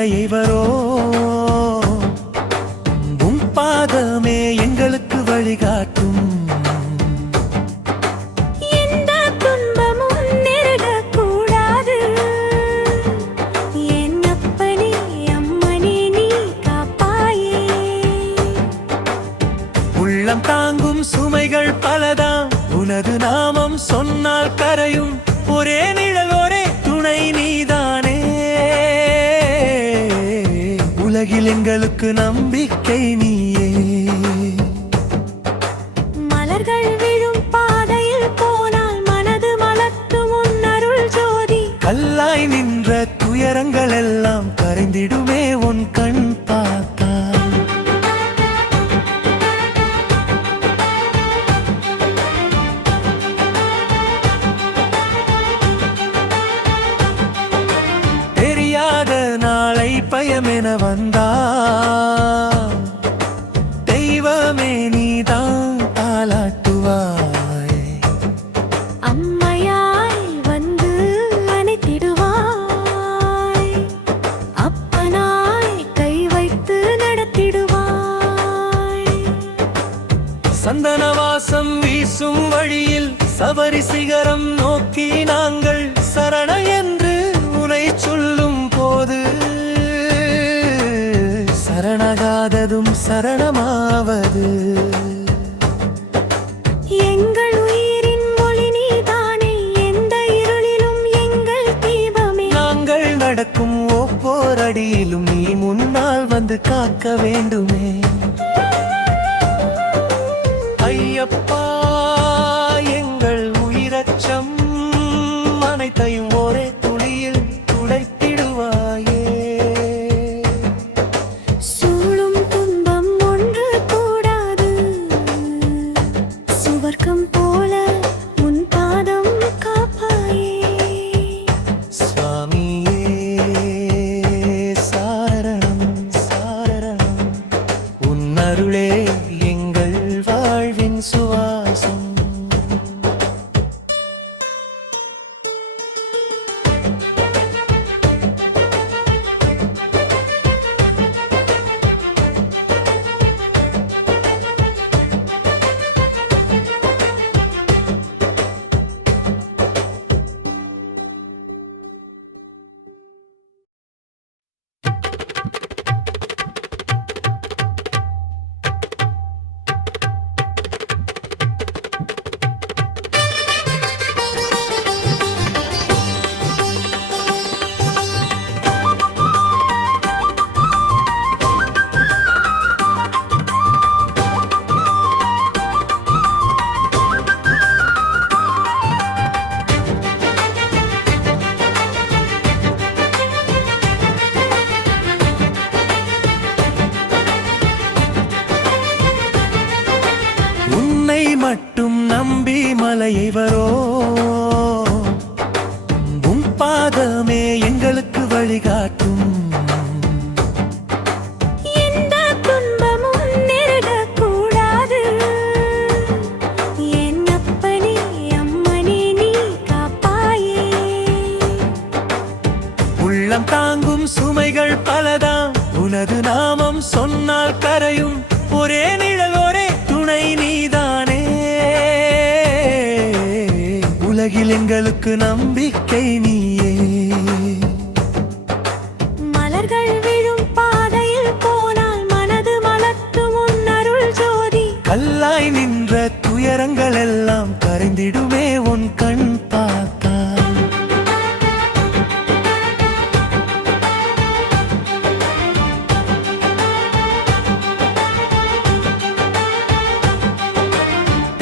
மலையை வரோ உம் பாதமே எங்களுக்கு வழிகாட்டும். எந்த துன்பமும் நெருங்கக்கூடாது. என் அப்பனே அம்மனே நீ காப்பாயே. உள்ளம் தாங்கும் சுமைகள் பலதாம், உனது நாமம் சொன்னால் கரையும். ஒரே நிழல் ஒரே துணை நீதானே. உலகில் எங்களுக்கு நம்பிக்கை நீயே. மலர்கள் விழும் பாதையில் போனால் மனது மலர்த்தும் உன் அருள் ஜோதி. கல்லாய் நின்ற துயரங்கள் எல்லாம் கரைந்திடுமே உன் கண் பார்த்தால். தெரியாத நாளை பயமென வந்தா தெய்வமே நீதான் தாலாட்டுவாய். அம்மையாய் வந்து அணைத்திடுவாய். அப்பனாய் கை வைத்து நடத்திடுவாய். சந்தனவாசம் வீசும் வழியில் சபரி சிகரம் நோக்கி நாங்கள் சரண என்று உனை சொல்லும் போது சரணகாததும் சரணமாவது. எங்கள் உயிரின் மொழி நீதானே. எந்த இருளிலும் எங்கள் தீபமே. நாங்கள் நடக்கும் ஒவ்வொரு அடியிலும் நீ முன்னால் வந்து காக்க வேண்டுமே. ஐயப்பா எங்கள் உயிரச்சம் அனைத்தையும் ஒரே துளியில் துடைத்திடுவாயே. சூழும் துன்பம் ஒன்று கூடாது. சுவர்க்கம் போல உன் பாதம் காப்பாயே. சுவாமியே சாரணம் சாரணம். உன் அருளே எங்கள் வாழ்வின் சுவாசம். உன்னை மட்டும் நம்பி மலையை வரோ உம் பாதமே எங்களுக்கு வழிகாட்டும். எந்த துன்பமும் நெருங்கக்கூடாது. என் அப்பனே அம்மனே நீ காப்பாயே. உள்ளம் தாங்கும் சுமைகள் பலதாம், உனது நாமம் சொன்னால் கரையும். ஒரே நிழல் ஒரே துணை நீதானே. உலகில் எங்களுக்கு நம்பிக்கை நீயே. மலர்கள் விழும் பாதையில் போனால் மனது மலர்த்தும் உன் அருள் ஜோதி. கல்லாய் நின்ற துயரங்கள் எல்லாம் கரைந்திடுமே உன் கண் பார்த்தால்.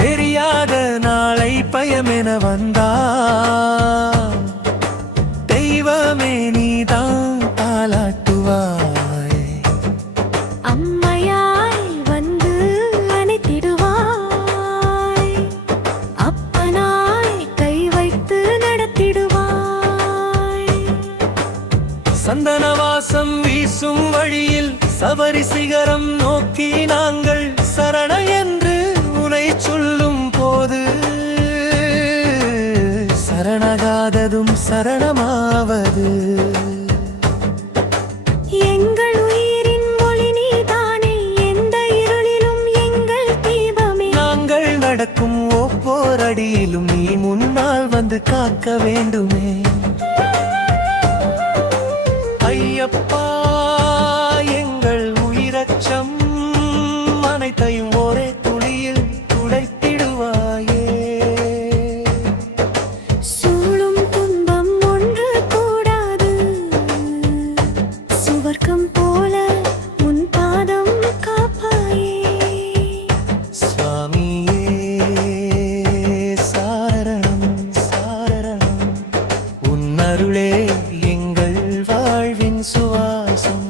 தெரியாத நாளை பயமென வந்தா தெய்வமே நீதான் தாலாட்டுவாய். அம்மையாய் வந்து அணைத்திடுவாய். அப்பனாய் கை வைத்து நடத்திடுவாய். சந்தனவாசம் வீசும் வழியில் சபரி சிகரம் நோக்கி நாங்கள் சரண என்று உனை சொல்லும் போது சரணகாததும் சரணமாவது. வந்து காக்க வேண்டுமே. ஐயப்பா எங்கள் உயிரச்சம் அனைத்தையும் ஒரே துளியில் துடைத்திடுவாயே. சூழும் துன்பம் ஒன்று கூடாது, சுவர்க்கம் போல உன் பாதம் காப்பாயே. சாமியே சாரணம் சாரணம், உன் அருளே எங்கள் வாழ்வின் சுவாசம்.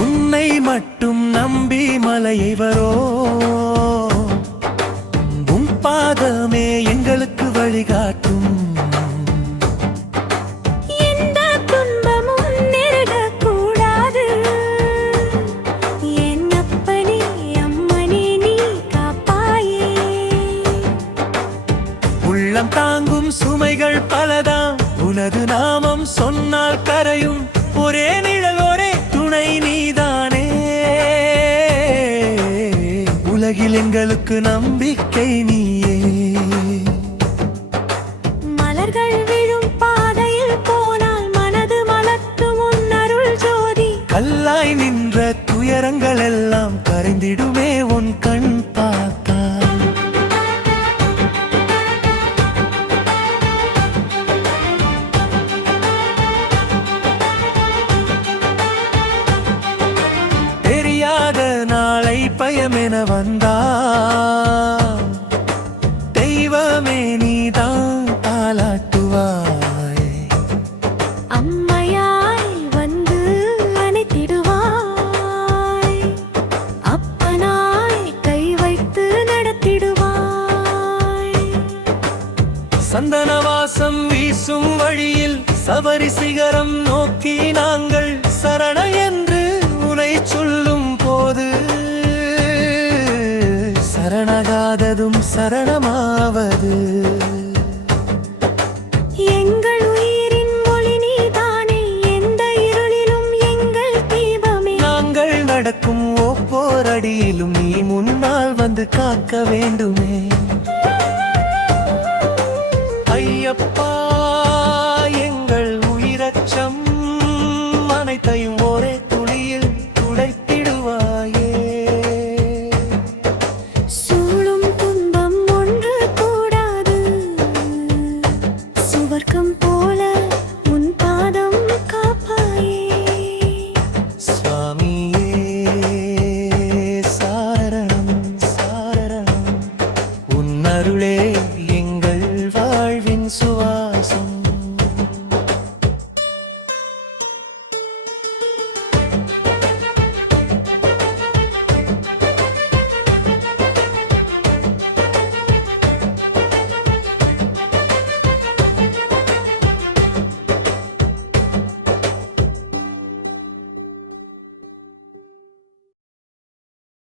உன்னை மட்டும் நம்பி மலையை வரோ, உன் பாதமே எங்களுக்கு வழிகாட்டும். எந்த துன்பமும் நெருங்கக்கூடாது, என் அப்பனே அம்மனே நீ காப்பாயே. உள்ளம் தாங்கும் சுமைகள் பலதாம், உனது நாமம் சொன்னால் கரையும். ஒரே நிழல் ஒரே துணை நீதானே. உலகில் எங்களுக்கு நம்பிக்கை நீயே. மலர்கள் விழும் பாதையில் போனால் மனது மலர்த்தும் உன் அருள் ஜோதி. கல்லாய் நின்ற துயரங்கள் எல்லாம் கரைந்திடுமே உன் கண் பார்த்தால். தெரியாத நாளை பயமென வந்தா, தெய்வமே நீதான் தாலாட்டுவாய். அம்மையாய் வந்து அணைத்திடுவாய், அப்பனாய் கை வைத்து நடத்திடுவாய். சந்தனவாசம் வீசும் வழியில் சபரி சிகரம் நோக்கி நாங்கள் சரண என்று உனை சொல்லும் போது, சரணகாததும் சரணமாவது. எங்கள் உயிரின் மொழி நீதானே, எந்த இருளிலும் எங்கள் தீபமே. நாங்கள் நடக்கும் ஒவ்வொரு அடியிலும் நீ முன்னால் வந்து காக்க வேண்டுமே.